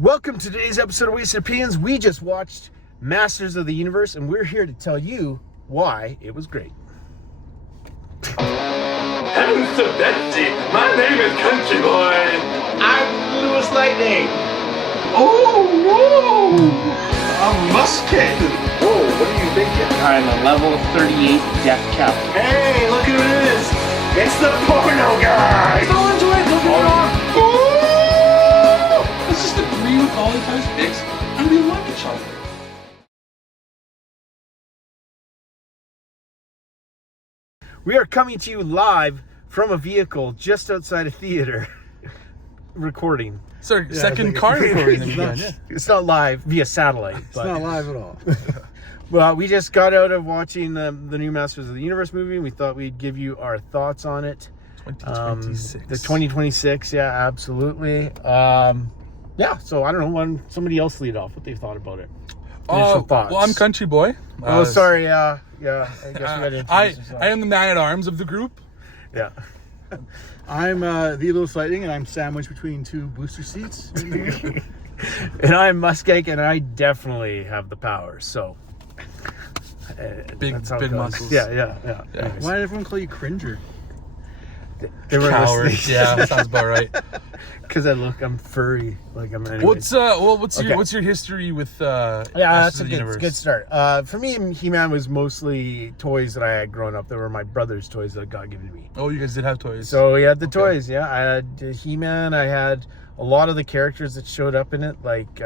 Welcome to today's episode of Wasted Opinions. We just watched Masters of the Universe, and we're here to tell you why it was great. Heavens to Betsy, my name is CountryBoy. I'm LewisLightning. Oh, whoa! I'm MussKeg. Whoa, what are you thinking? I'm a level 38 death captain. Hey, look who it is! It's the porno guy! Don't enjoy it, don't get it off. Ooh! Let's just agree with all each other's picks and we like each other. We are coming to you live from a vehicle just outside a theater recording. Sorry, second car recording that we've done, yeah. It's not live via satellite. It's not live at all. Well, we just got out of watching the new Masters of the Universe movie. We thought we'd give you our thoughts on it. 2026. The 2026, yeah, absolutely. Yeah, so I don't know, when somebody else lead off what they thought about it. Initial thoughts. Well, I'm CountryBoy. Oh, sorry, yeah. I guess we got to introduce yourself. I am the man at arms of the group. Yeah. I'm the LewisLightning, and I'm sandwiched between two booster seats. And I'm MussKeg, and I definitely have the power, so. Big that's how it goes. muscles. Yeah. Yeah. Why did everyone call you Cringer? Coward. Yeah, that sounds about right. Because I'm furry. Like I'm. Anyway. What's your history with that's Masters a of the Universe? good start. For me, He-Man was mostly toys that I had growing up. They were my brother's toys that God given to me. Oh, you guys did have toys. So we had the toys. Yeah, I had He-Man. I had a lot of the characters that showed up in it. Like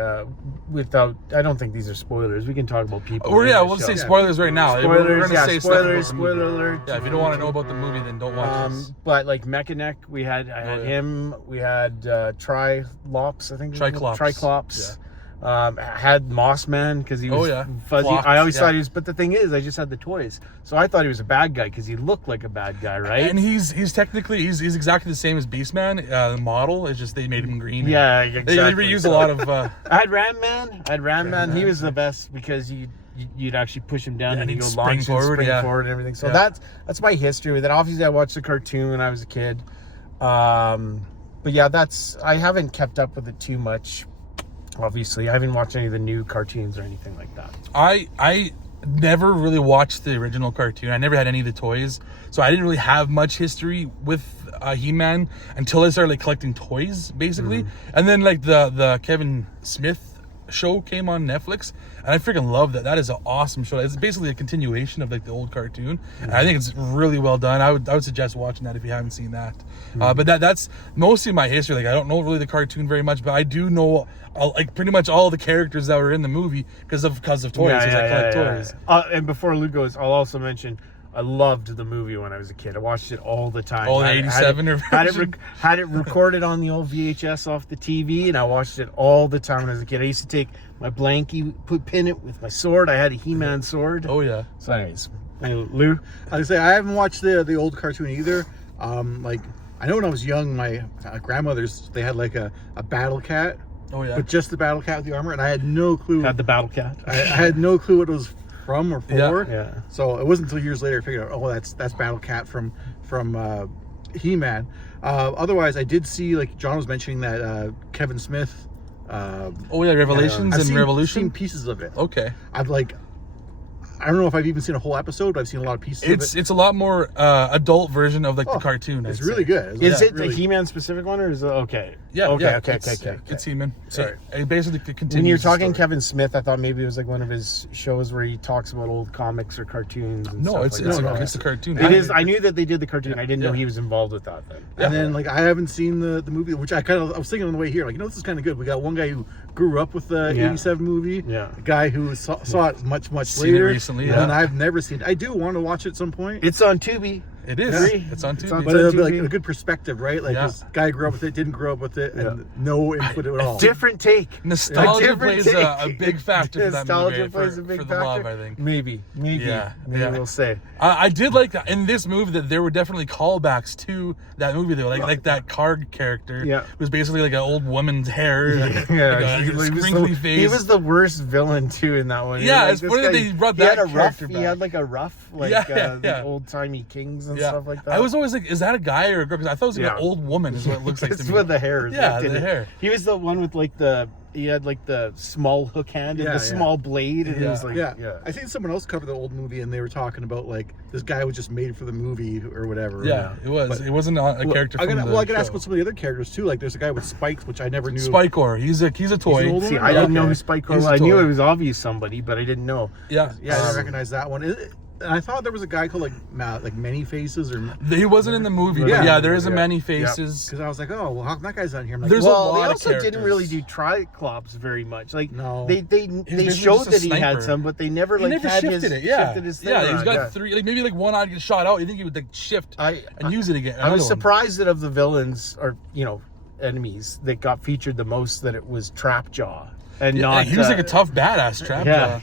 without, I don't think these are spoilers. We can talk about people. We'll say spoilers right now. Spoilers. We're gonna say spoilers. stuff about the movie. Spoiler alert. Yeah, if you don't want to know about the movie, then don't watch this. But like Mechaneck, I had him. We had Triclops, I think. Triclops. Yeah. Had Mossman because he was fuzzy. Flocked, I always thought he was, but the thing is, I just had the toys, so I thought he was a bad guy because he looked like a bad guy, right? And he's technically he's exactly the same as Beastman. The model is just they made him green. Yeah, exactly. They reused a lot of. I had Ram Man. He was the best because you'd actually push him down and he'd go launch and spring forward and everything. So that's my history with it. Obviously, I watched the cartoon when I was a kid. But yeah, I haven't kept up with it too much. Obviously, I haven't watched any of the new cartoons or anything like that. I never really watched the original cartoon. I never had any of the toys, so I didn't really have much history with He-Man until I started collecting toys, basically. Mm-hmm. And then the Kevin Smith show came on Netflix, and I freaking love that. That is an awesome show. It's basically a continuation of the old cartoon, and I think it's really well done. I would suggest watching that if you haven't seen that. But that's mostly my history. I don't know really the cartoon very much, but I do know pretty much all the characters that were in the movie because of toys. I collect toys. And before Luke goes, I'll also mention I loved the movie when I was a kid. I watched it all the time. All the 87 had it recorded on the old VHS off the TV, and I watched it all the time when I was a kid. I used to take my blankie, pin it with my sword. I had a He-Man sword. Oh yeah. So anyways, Lou, I say I haven't watched the old cartoon either. I know when I was young, my grandmothers, they had a battle cat. Oh yeah. But just the battle cat with the armor, and I had no clue. Had the battle cat. I had no clue what it was from or for. Yeah. So it wasn't until years later I figured out, that's Battle Cat from He-Man. Otherwise, I did see, John was mentioning that Kevin Smith. Revelations and Revolution. I've seen pieces of it. Okay. I don't know if I've even seen a whole episode, but I've seen a lot of pieces of it. It's a lot more adult version of the cartoon. It's really good. Is it the He-Man specific one, or is it okay? Yeah. Okay. It's He-Man. Sorry. It basically continues. When you're talking Kevin Smith, I thought maybe it was one of his shows where he talks about old comics or cartoons. And It's a cartoon. It is. I knew that they did the cartoon. I didn't know he was involved with that then. And then I haven't seen the movie, which I was thinking on the way here. This is kind of good. We got one guy who grew up with the 87 movie. Yeah. A guy who saw it much later. Recently. And I've never seen it. I do want to watch it at some point. It's on Tubi. It is. Yeah. It's on Tubi. But it'll be a good perspective, right? This guy grew up with it, didn't grow up with it, and no input at all. Different take. Nostalgia plays a big factor for that movie. Nostalgia plays a big for factor. The love, I think. Maybe we'll say. I did like that in this movie that there were definitely callbacks to that movie though, like that card character. Yeah. It was basically an old woman's hair, crinkly face. He was the worst villain too in that one. Yeah, it's funny that they brought that character back. He had a rough, the old timey kings. and stuff like that. I was always like, is that a guy or a girl? Because I thought it was like an old woman is what it looks like to It's me. with the hair. Yeah, the hair. He was the one with like he had like the small hook hand and the small blade. And he was like, I think someone else covered the old movie and they were talking about like this guy was just made for the movie or whatever. Yeah, it was. It wasn't a character from the I could show. ask about some of the other characters too. Like there's a guy with spikes, which I never knew. Spikor. He's a toy. See, I didn't know who Spikor was. I knew it was obvious somebody, but I didn't know. Yeah. I didn't recognize that one. And I thought there was a guy called like Many Faces or. He wasn't in the movie, but yeah, there is a Many Faces. Because I was like, oh well, how come that guy's not here? I'm like, There's they a lot also of didn't really do Triclops very much. Like no, they showed that he had some, but they never like had shifted his shifted his thing. Yeah, he's around, got three, like maybe like one eye gets shot out. You think he would like shift and use it again? I was surprised that of the villains or enemies that got featured the most, that it was Trapjaw and not. He was like a tough badass Trapjaw. Yeah.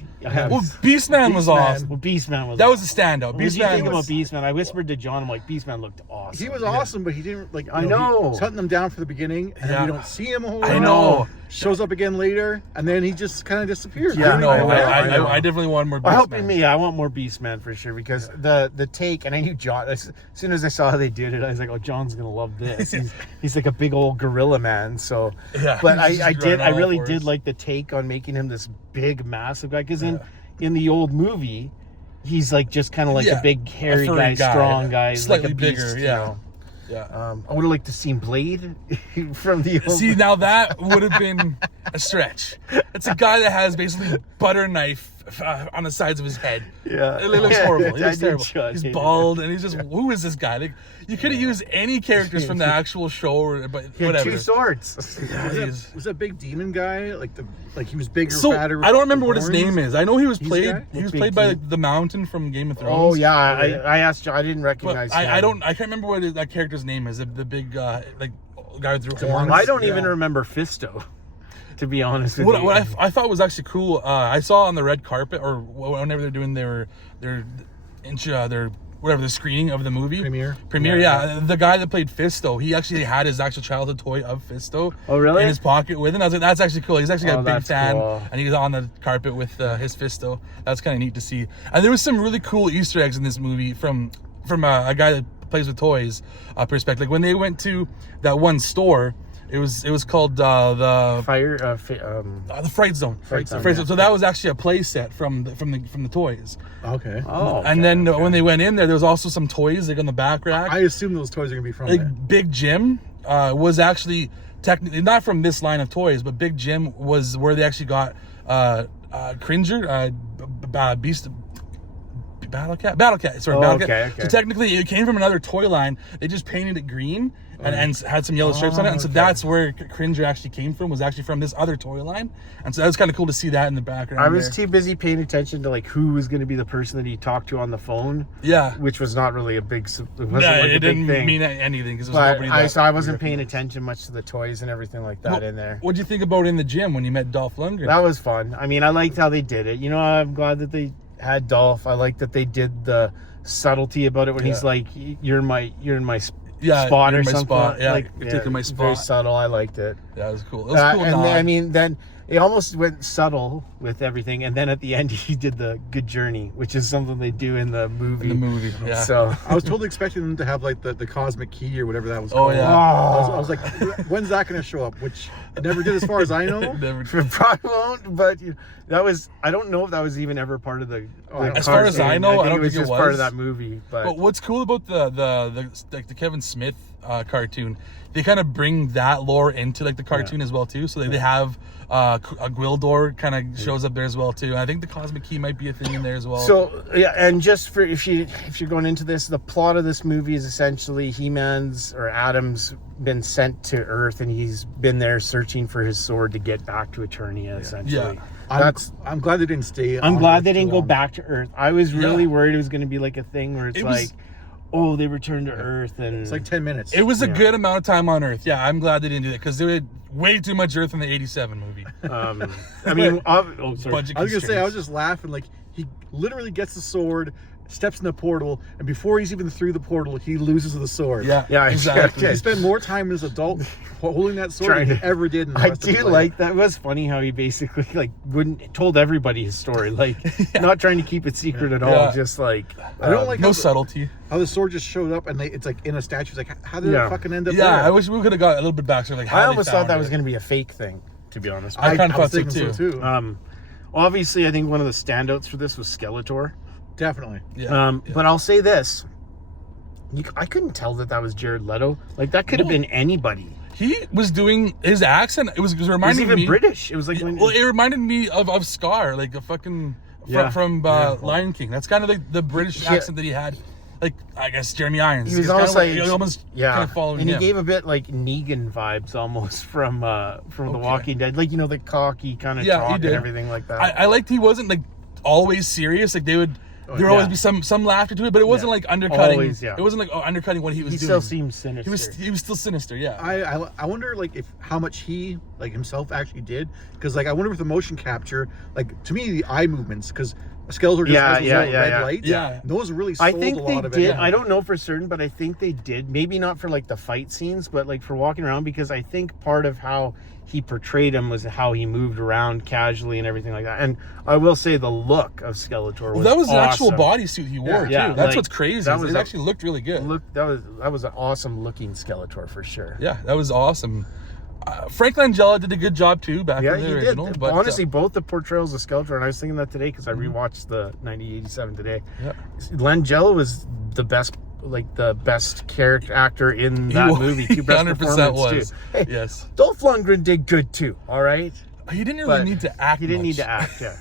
Well, Beastman was awesome. Well, Beastman was. That was a standout. What did you think about was... Beastman? I whispered to John, I'm like, Beastman looked awesome. He was awesome, but he didn't like. I know. He's hunting them down for the beginning, and then we don't see him a whole lot. I know. Shows up again later, and then he just kind of disappears. Yeah, I definitely want more Beastman. I want more Beastman for sure, because the take, and I knew John, as soon as I saw how they did it, I was like, oh, John's gonna love this. He's like a big old gorilla man. So yeah, but I really did like the take on making him this big massive guy, because in the old movie he's like just kind of like a big hairy guy, strong guy, slightly like a beast, bigger. Yeah. I would have liked to see Blade from the old. See, now that would have been a stretch. It's a guy that has basically butter knife on the sides of his head. Yeah, it looks horrible. He looks terrible. He's hated bald, and he's just, who is this guy? Like, you could have used any characters from the actual show, but he had whatever. 2 swords. Was that big demon guy? Like he was bigger, so, fatter. I don't remember what his name is. I know he was played. He was played by the Mountain from Game of Thrones. Oh yeah, I asked John. I didn't recognize him. I can't remember what that character's name is. The big like guy with the horns. I don't even remember Fisto, to be honest with you. What I thought was actually cool, I saw on the red carpet, or whenever they're doing their whatever, the screening of the movie. Premiere, yeah. The guy that played Fisto, he actually had his actual childhood toy of Fisto. Oh, really? In his pocket with him. I was like, that's actually cool. He's actually got a big fan, cool. and he's on the carpet with his Fisto. That's kind of neat to see. And there was some really cool Easter eggs in this movie from a guy that plays with toys perspective. Like when they went to that one store, it was called the Fright Zone. Fright Zone. So that was actually a play set from the toys. Okay. Oh. And then when they went in there was also some toys like on the back rack. I assume those toys are gonna be from like there. Big Jim was actually technically not from this line of toys, but Big Jim was where they actually got Cringer, Beast. Battle Cat. Okay. So technically, it came from another toy line. They just painted it green and had some yellow strips on it, and so that's where Cringer actually came from. Was actually from this other toy line, and so that was kind of cool to see that in the background. I was too busy paying attention to like who was going to be the person that he talked to on the phone. Yeah, which was not really a big. It didn't mean anything because it was nobody. So I wasn't paying attention much to the toys and everything like that in there. What'd you think about in the gym when you met Dolph Lundgren? That was fun. I mean, I liked how they did it. You know, I'm glad that they had Dolph. I like that they did the subtlety about it when he's like, "You're in my spot or something." Yeah, like, you're taking my spot. Very subtle. I liked it. Yeah, it was cool. It was cool. And then, I mean, then it almost went subtle with everything, and then at the end he did the good journey, which is something they do in the movie. Yeah. So I was totally expecting them to have like the cosmic key or whatever that was Oh called. yeah. I was like, when's that going to show up? Which it never did, as far as I know. Probably won't, but that was. I don't know if that was even ever part of the. As far as I know, I don't think it was just part of that movie. But what's cool about the Kevin Smith cartoon, they kind of bring that lore into like the cartoon as well too. So they have a Gwildor kind of shows up there as well too. And I think the cosmic key might be a thing in there as well. So yeah, and just for if you're going into this, the plot of this movie is essentially He-Man's or Adam's been sent to Earth, and he's been there searching for his sword to get back to Eternia. Essentially, I'm glad they didn't stay. I'm glad they didn't go back to Earth. I was really worried it was going to be like a thing where it's like, oh, they returned to Earth, and it's like 10 minutes. It was a good amount of time on Earth. Yeah, I'm glad they didn't do that because they had way too much Earth in the '87 movie. I mean, I was gonna say, I was just laughing. Like he literally gets the sword, steps in the portal, and before he's even through the portal, he loses the sword. Yeah, exactly. He spent more time as an adult holding that sword than he ever did in the I rest of his do life. like that. It was funny how he basically like told everybody his story, like not trying to keep it secret at all. Yeah. Just like I don't like No subtlety. how the sword just showed up and it's like in a statue. It's like, how did Yeah. it fucking end up Yeah, there? I wish we could have got a little bit back. So like, how I they almost thought found that it. was going to be a fake thing, to be honest. I kind of was thought so thinking too. Obviously, I think one of the standouts for this was Skeletor. Definitely. Yeah. But I'll say this: I couldn't tell that was Jared Leto. Like that could have been anybody. He was doing his accent. It was It was reminding even me. British. It was like when, Well, it reminded me of Scar, like a fucking from Lion King. That's kind of like the British accent that he had. Like, I guess Jeremy Irons. he was It's almost kinda like he almost kind of following and he him. gave a bit like Negan vibes almost from The Walking Dead, like the cocky kind of talk he and did. everything like that. I liked he wasn't like always serious. Like there would always be some laughter to it, but it wasn't like undercutting. Always, yeah. It wasn't like undercutting what he was he doing. still seemed sinister. He was still sinister. Yeah. I wonder like if how much he like himself actually did, because like I wonder with the motion capture, like to me the eye movements, because Skeletor just has those little red lights. Yeah. Those really I sold think a they lot of did. it. I don't know for certain, but I think they did. Maybe not for like the fight scenes, but like for walking around, because I think part of how he portrayed him was how he moved around casually and everything like that. And I will say the look of Skeletor was that was an actual awesome. bodysuit he wore Yeah, too. That's like, what's crazy. that was It a- actually looked really good. That was an awesome looking Skeletor for sure. Yeah, that was awesome. Frank Langella did a good job too back Yeah, in the he original. did. But Honestly, both the portrayals of Skeletor, and I was thinking that today because I rewatched the 1987 today. Yeah. Langella was the best character actor in that was. movie. He Too, best 100% performance was. too. Hey, Yes. Dolph Lundgren did good too. All right, He didn't really but need to act. he didn't need to act. Yeah.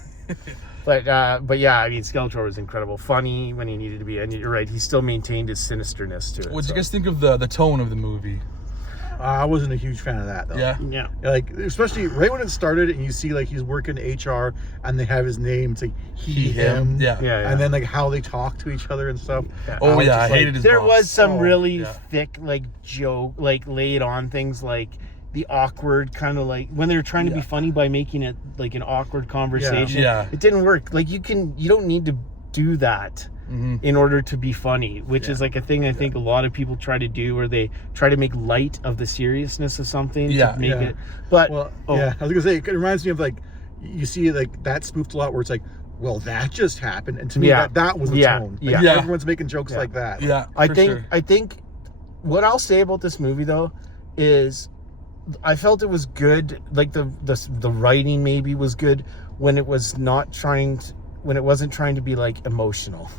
But yeah, I mean, Skeletor was incredible, funny when he needed to be, and you're right, he still maintained his sinisterness to it. What did you guys think of the tone of the movie? I wasn't a huge fan of that though. Yeah. Yeah. Like especially right when it started and you see like he's working HR and they have his name, it's like he him. Yeah. Yeah. And then like how they talk to each other and stuff. Oh was yeah, I just, like, hated his There boss. was some Oh, really yeah. thick, like joke, like laid on things, like the awkward kind of like when they were trying to be funny by making it like an awkward conversation. Yeah. It didn't work. Like you don't need to do that in order to be funny, which is like a thing I think a lot of people try to do, where they try to make light of the seriousness of something Yeah. to make Yeah. it. But Well, yeah, I was gonna say it reminds me of like you see like that spoofed a lot where it's like, well, that just happened, and to me Yeah. that was the Yeah. tone. Yeah. Like, Yeah. everyone's making jokes like that. Yeah, I for think sure. I think what I'll say about this movie though is I felt it was good. Like the writing maybe was good when it was not trying to, when it wasn't trying to be like emotional.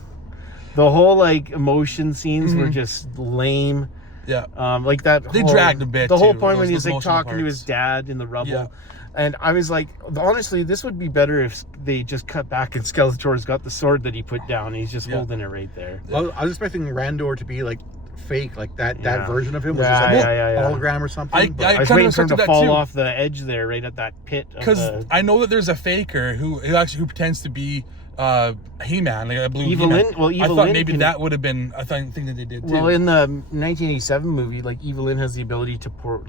The whole like emotion scenes were just lame. Yeah. Like that. They dragged a bit, The whole too, point when those he's like emotional talking to his parts. dad in the rubble. Yeah. And I was like, honestly, this would be better if they just cut back and Skeletor's got the sword that he put down. And he's just holding it right there. I was expecting Randor to be like fake, like that version of him was Yeah, just like yeah. hologram or something. I I was kind waiting of for him to expected that fall too. off the edge there, right at that pit. Because I know that there's a faker who pretends to be He-Man, like a blue Evelyn- He-Man. well, I thought Evelyn maybe can- that would have been a thing that they did too. Well, in the 1987 movie, like Evelyn has the ability to turn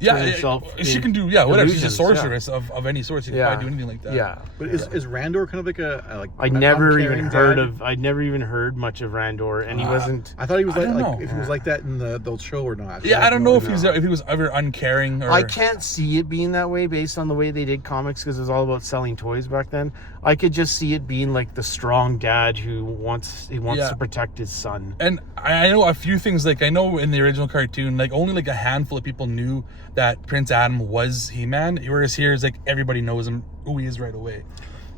herself. she in can do whatever. She's a illusions, yeah. sorceress of any sort. She can probably do anything like that. Yeah. But is Randor kind of like a I an never even uncaring heard dad? of. I never even heard much of Randor, and he wasn't. I thought he was I like, don't like know. if he was like that in the show or not. Yeah, I have don't no know if idea. he was ever uncaring or. I can't see it being that way based on the way they did comics, because it was all about selling toys back then. I could just see it being like the strong dad who wants Yeah. to protect his son. And I know a few things, like I know in the original cartoon, like only like a handful of people knew that Prince Adam was He-Man, whereas here is like everybody knows him, who he is right away.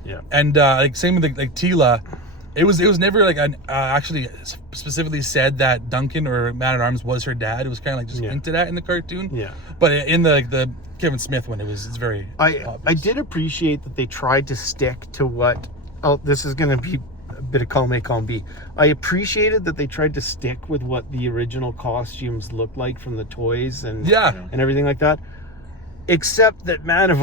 Yeah. And like same with like Tila, it was never like actually specifically said that Duncan or Man at Arms was her dad. It was kind of like just hinted at in the cartoon. Yeah. But in the Kevin Smith one, it's very. I obvious. did appreciate that they tried to stick to what. Oh, this is going to be a bit of column A, column B. I appreciated that they tried to stick with what the original costumes looked like from the toys and Yeah. and everything like that. Except that Man at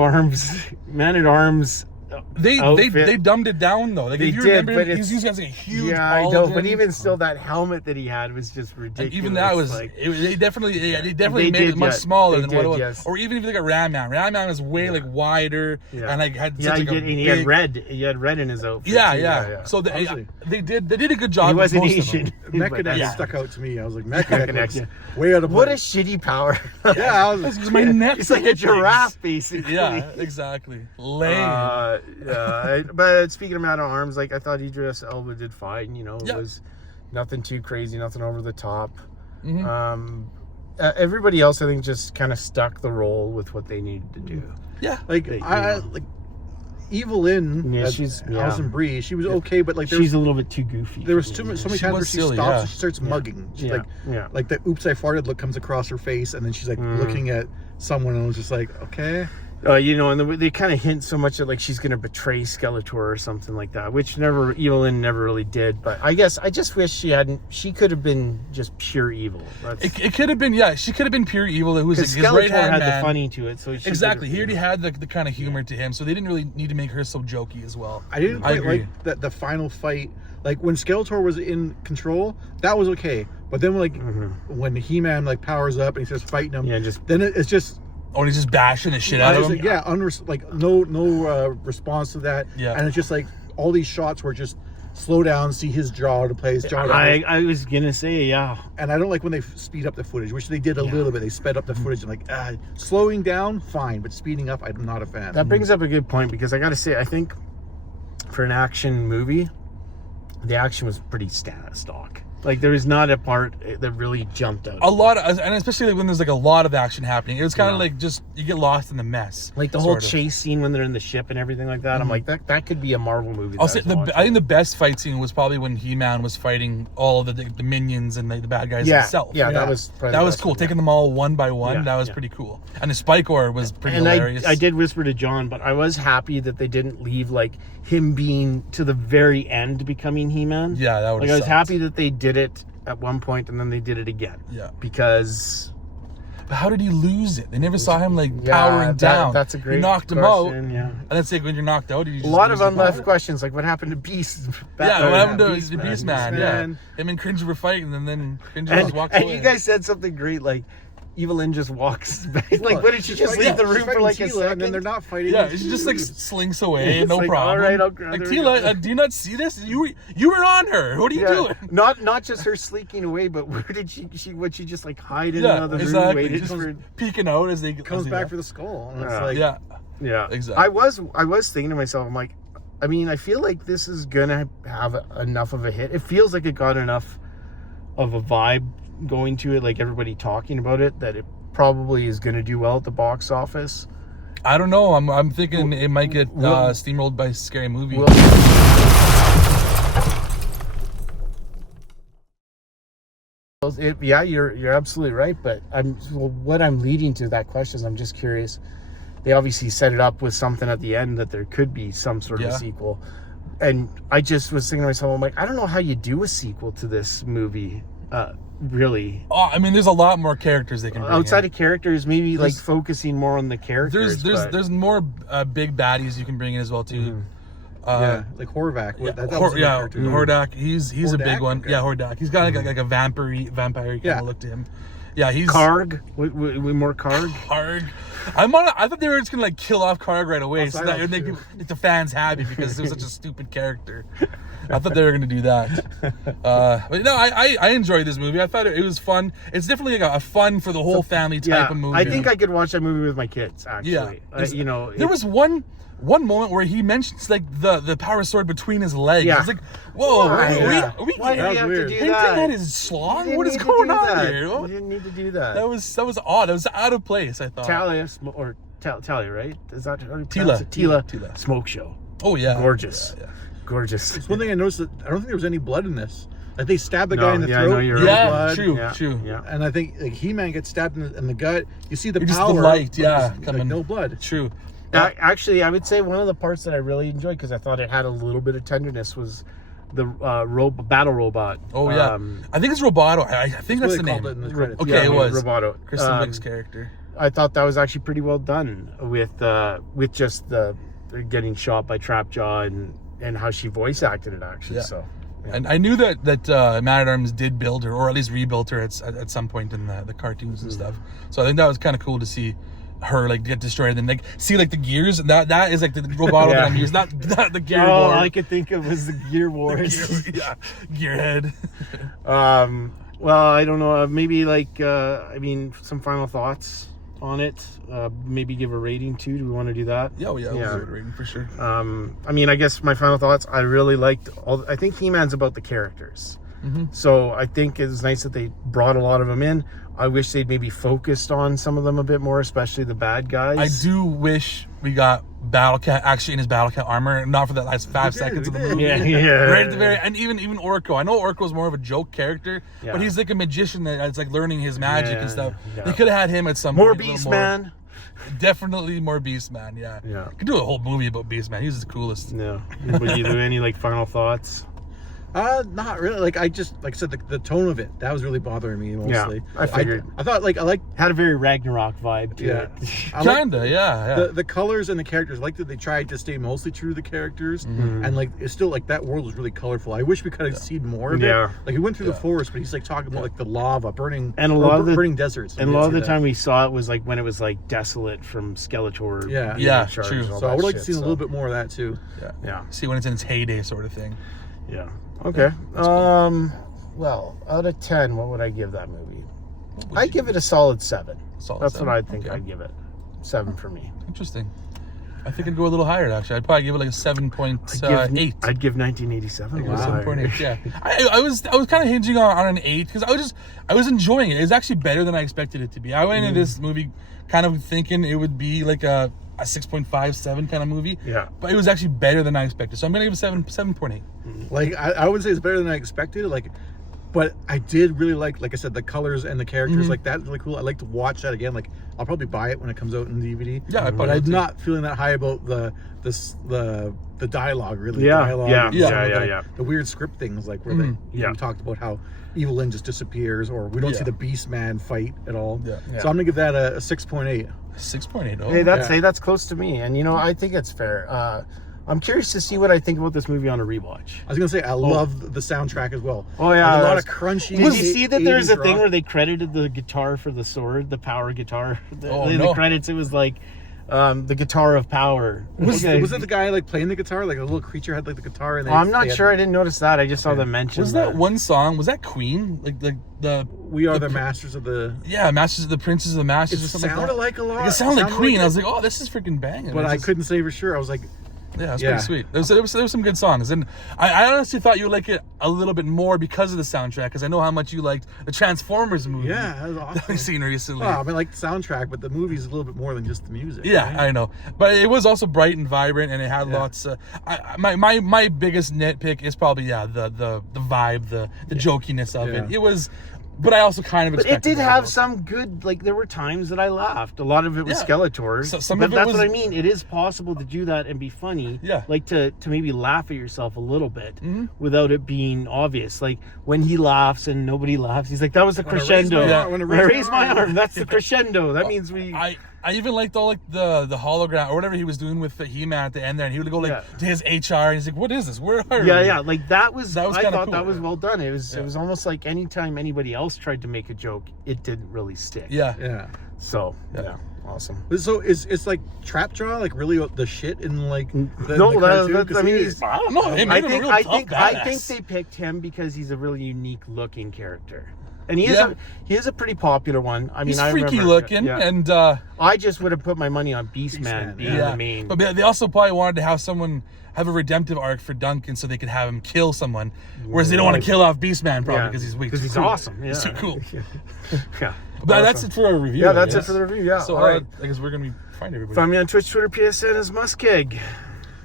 Arms outfit. They dumbed it down though. Like They if you did, remember, but he's using like a huge. Yeah, I know, but pauldron. even still, that helmet that he had was just ridiculous. And even that was like, they definitely they made did, it much yeah. smaller They than did, what it was. yes. Or even if you look at Ram Man. Ram Man was way like wider and like had such, like, he had red. He had red in his outfit. Yeah. So they did a good job. He with wasn't most of Asian. them. Mecha stuck out to me. I was like, Mecha looks yeah. way out of What a place. shitty power. Yeah, I was This is my neck. It's like a giraffe, basically. Yeah, exactly. Lame. But speaking of Man at Arms, like I thought Idris Elba did fine. You know, it was nothing too crazy, nothing over the top. Everybody else, I think, just kind of stuck the role with what they needed to do. Yeah. like like Evil Lynn, she's Alison Brie. She was okay, but like she's a little bit too goofy. There was so many times where she silly, stops yeah. and she starts mugging. She's Yeah. like the "oops, I farted" look comes across her face, and then she's like looking at someone, and I was just like, okay. You know, and they kind of hint so much that like she's gonna betray Skeletor or something like that, which Evil Lynn never really did. But I guess I just wish she could have been just pure evil. It could have been, she could have been pure evil. It was his Skeletor right-hand had man. the funny to it, so Exactly. He already had the kind of humor to him, so they didn't really need to make her so jokey as well. I didn't quite like that the final fight. Like when Skeletor was in control, that was okay. But then when He-Man like powers up and he starts fighting him, then it's just. Oh, and he's just bashing the shit out of him. Like, no response to that. Yeah. And it's just like all these shots were just slow down, see his jaw to play his jaw. I was gonna say, yeah. And I don't like when they speed up the footage, which they did a little bit. They sped up the footage and like slowing down, fine, but speeding up, I'm not a fan. That brings up a good point because I gotta say, I think for an action movie, the action was pretty stock. Like there was not a part that really jumped out. A lot of, and especially when there's like a lot of action happening, it was kind of like just you get lost in the mess. Like the whole chase scene when they're in the ship and everything like that. I'm like that could be a Marvel movie. I'll say I think the best fight scene was probably when He-Man was fighting all of the minions and the bad guys himself. Yeah, that was cool. Taking them all one by one, that was pretty cool. And the Spike-Or was pretty hilarious. I did whisper to John, but I was happy that they didn't leave like him being to the very end becoming He-Man. Yeah, that would. Like I was happy that they did it at one point and then they did it again. Yeah. Because but how did he lose it? They never saw him like powering down. That's a great He knocked question, him out. Yeah. And that's like when you're knocked out, you just a lot of lose unleft questions, like what happened to Beast? What happened to the Beast Man? Yeah. Him and Cringy were fighting and then Cringy just walked away. And you guys said something great, like Evil Lynn just walks back. Like, what did she just leave the room for like a second? And then they're not fighting. Yeah, she just like slinks away, no like, problem. All right, I'll grab like her. Tila, do you not see this? You were on her. What are you doing? Not just her slinking away, but where did she just like hide in another room, waited just for peeking out as they comes back for the skull. And it's like, yeah, exactly. I was thinking to myself, I'm like, I mean, I feel like this is gonna have enough of a hit. It feels like it got enough of a vibe going to it, like everybody talking about it, that it probably is going to do well at the box office. I don't know. I'm thinking it might get steamrolled by Scary Movie. Yeah, you're absolutely right. But what I'm leading to that question is I'm just curious. They obviously set it up with something at the end that there could be some sort of a sequel, and I just was thinking to myself, I'm like, I don't know how you do a sequel to this movie. Really. Oh, I mean, there's a lot more characters they can bring outside in. of characters, maybe like focusing more on the characters. There's more big baddies you can bring in as well too. Like Horvath. Hordak. He's a big one. Okay. Yeah, Hordak. He's got like a vampire kind of look to him. Yeah, he's Karg. We more Karg. Karg. I thought they were just gonna like kill off Karg right away, so that would make the fans happy because it was such a stupid character. I thought they were gonna do that. But no, I enjoyed this movie. I thought it was fun. It's definitely like a fun for the whole family type of movie. I think I could watch that movie with my kids. Actually, there was one moment where he mentions like the power sword between his legs. Yeah. I was like, whoa, why do we weird. have to do Him that? that is slong? What is going on here? You didn't need to do that. That was odd. That was out of place, I thought. Talia, right? Is that how you pronounce Tila. it? Tila. Smoke show. Oh yeah. Gorgeous. Yeah. Gorgeous. It's one thing I noticed that I don't think there was any blood in this. Like they stabbed the guy in the throat. No, you're Yeah, right. true. Yeah. And I think like He-Man gets stabbed in the gut. You see the Just power. the light, but yeah, there's, coming. like, no blood. True. Actually, I would say one of the parts that I really enjoyed because I thought it had a little bit of tenderness was the battle robot. Oh yeah. I think it's Roboto. I think that's the name. It in the credits. Okay, it was Roboto. Kristen Wiig's character. I thought that was actually pretty well done with just the getting shot by Trapjaw and how she voice acted it actually. Yeah. So. Yeah. And I knew that Man-at-Arms did build her, or at least rebuilt her at some point in the cartoons and stuff. So I think that was kind of cool to see her like get destroyed and like see like the gears. That is like the robot that I'm using, not the gear. All I could think of was the Gear Wars. Gearhead. Well, I don't know. Maybe like some final thoughts on it. Maybe give a rating too. Do we want to do that? Yeah, we'll give it a rating for sure. I guess my final thoughts. I really liked I think He-Man's about the characters. Mm-hmm. So I think it's nice that they brought a lot of them in. I wish they'd maybe focused on some of them a bit more, especially the bad guys. I do wish we got Battle Cat actually in his Battle Cat armor, not for the last 5 seconds of the movie. Yeah. Right at the very and even Orko. I know Orko's more of a joke character, but he's like a magician that's like learning his magic and stuff. Yeah. They could have had him at some more point. Beastman. Definitely more Beastman, yeah. Could do a whole movie about Beastman. He's the coolest. Yeah. Would you do any like final thoughts? Not really. Like I said, the tone of it that was really bothering me mostly. Yeah, I figured. I thought had a very Ragnarok vibe to it. Kinda, yeah. The colors and the characters. I like that they tried to stay mostly true to the characters, and like it's still like that world was really colorful. I wish we could have seen more of it. Yeah. Like he went through the forest, but he's like talking about like the lava burning and a lot of the burning deserts. And a lot of the time we saw it was like when it was like desolate from Skeletor. Yeah, true. So I would like to see a little bit more of that too. Yeah. See when it's in its heyday, sort of thing. Yeah. Okay. Well, out of 10, what would I give that movie? I'd give it a solid 7. That's what I think I'd give it. 7 for me. Interesting. I think I'd go a little higher actually. I'd probably give it like a 7.8. I'd give 1987. Wow. 7.8. Yeah. I was kind of hinging on an 8 because I was enjoying it. It was actually better than I expected it to be. I went into this movie kind of thinking it would be like a 6.5, 7 kind of movie. Yeah. But it was actually better than I expected. So I'm gonna give it 7.8. Like I would say it's better than I expected. Like, but I did really like I said, the colors and the characters. Like that's really cool. I like to watch that again. Like I'll probably buy it when it comes out in DVD. Yeah, but I'm not feeling that high about the dialogue. Really, Yeah, dialogue. Yeah. The weird script things like where we talked about how Evil Lynn just disappears, or we don't see the Beast Man fight at all. Yeah. So I'm gonna give that a 6.8. 6.8. Oh, hey, that's close to me, and I think it's fair. I'm curious to see what I think about this movie on a rewatch. I was gonna say I love the soundtrack as well. Oh yeah, like a lot of crunchy. Did you see that there's a thing where they credited the guitar for the sword, the power guitar? The credits, it was like the guitar of power. Was it the guy like playing the guitar? Like a little creature had like the guitar, and I'm not sure. I didn't notice that. I just saw them mention. Was that one song? Was that Queen? Like the We Are the Masters of the. Yeah, Masters of the Princes of the Masters. It sounded like a lot. It sounded like Queen. I was like, oh, this is freaking banging. But I couldn't say for sure. I was like. Yeah, it's pretty sweet. There was some good songs, and I honestly thought you would like it a little bit more because of the soundtrack, because I know how much you liked the Transformers movie. Yeah, that was awesome. That we've seen recently. Oh, I mean, like the soundtrack, but the movie's a little bit more than just the music. Yeah, right? I know, but it was also bright and vibrant, and it had lots. My biggest nitpick is probably the vibe, the jokiness of it. It was. But I also kind of expected it did have some good, like there were times that I laughed. A lot of it was Skeletor. But that's what I mean. It is possible to do that and be funny. Yeah. Like to maybe laugh at yourself a little bit without it being obvious. Like when he laughs and nobody laughs, he's like, that was the crescendo. When I raise my arm. That's the crescendo. That means we... I even liked all like the hologram or whatever he was doing with the He-Man at the end there, and he would go like to his HR and he's like, what is this? Where are we? Yeah, like that was I thought cool, that was well done. It was almost like anytime anybody else tried to make a joke, it didn't really stick. Yeah. So awesome. So it's like Trapjaw, like really the shit in like the that's I mean, I don't know. I think they picked him because he's a really unique looking character. And he is a pretty popular one. I mean, he's freaky looking, and I just would have put my money on Beastman being the main. But they also probably wanted to have someone have a redemptive arc for Duncan, so they could have him kill someone. Whereas they don't want to kill off Beastman probably because he's weak. Because he's awesome. Yeah. He's too cool. Yeah. But that's it for our review. Yeah, that's it for the review. Yeah. So I guess we're gonna find everybody. Find me on Twitch, Twitter, PSN as MussKeg.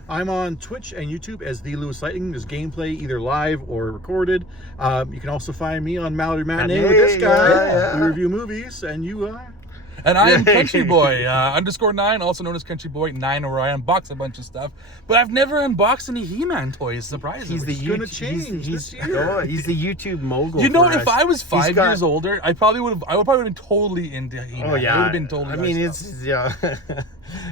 I'm on Twitch and YouTube as the LewisLightning. There's gameplay either live or recorded. You can also find me on Mallory Matinee with this guy. We review movies, and you And I am CountryBoy _9, also known as CountryBoy9, where I unbox a bunch of stuff. But I've never unboxed any He-Man toys, surprisingly. He's the gonna change this year. He's the YouTube mogul. You know, for if us. I was 5 years older, I would probably have been totally into He-Man. Oh yeah, I would have been totally. I mean, it's yeah,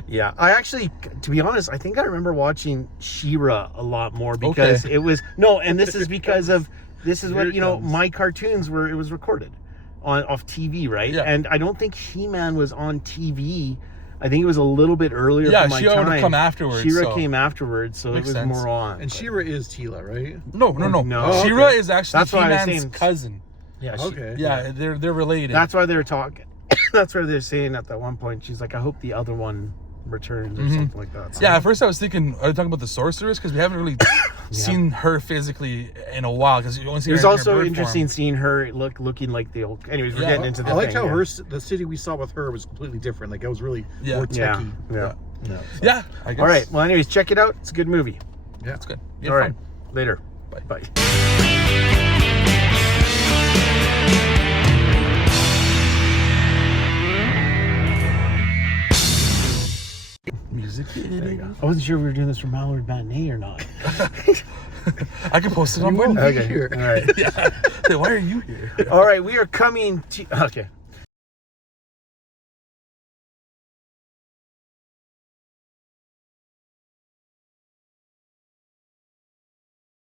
yeah. I actually, to be honest, I think I remember watching She-Ra a lot more because it was and this is because of what you know. My cartoons were it was recorded off TV, right? Yeah. And I don't think He-Man was on TV. I think it was a little bit earlier. Yeah, for my She-Ra would have time. come afterwards. She-Ra came afterwards, so Makes it was sense. more on. And She-Ra is Tila, right? No. No. She-Ra is actually That's why I was He-Man's saying- cousin. Yeah. Okay. Yeah, they're related. That's why they were talking. That's why they're saying at that one point. She's like, I hope the other one returns or something like that. So, Yeah, at first I was thinking, are you talking about the sorceress? Because we haven't really seen her physically in a while. Because you only see it was her in her also bird interesting form. seeing her looking like the old. Anyways, we're Yeah, getting into the I liked thing, how yeah. the city we saw with her was completely different. Like it was really Yeah. more Yeah, techy. yeah. Yeah, I guess. All right. Well, anyways, check it out. It's a good movie. Yeah. That's good. All right. Fun. Later. Bye. Bye. Music. I wasn't sure if we were doing this for Mallard Matinee or not. I can post it on my. wouldn't be Okay. here. All right. Yeah. Hey, why are you here? All right. We are coming to. Okay.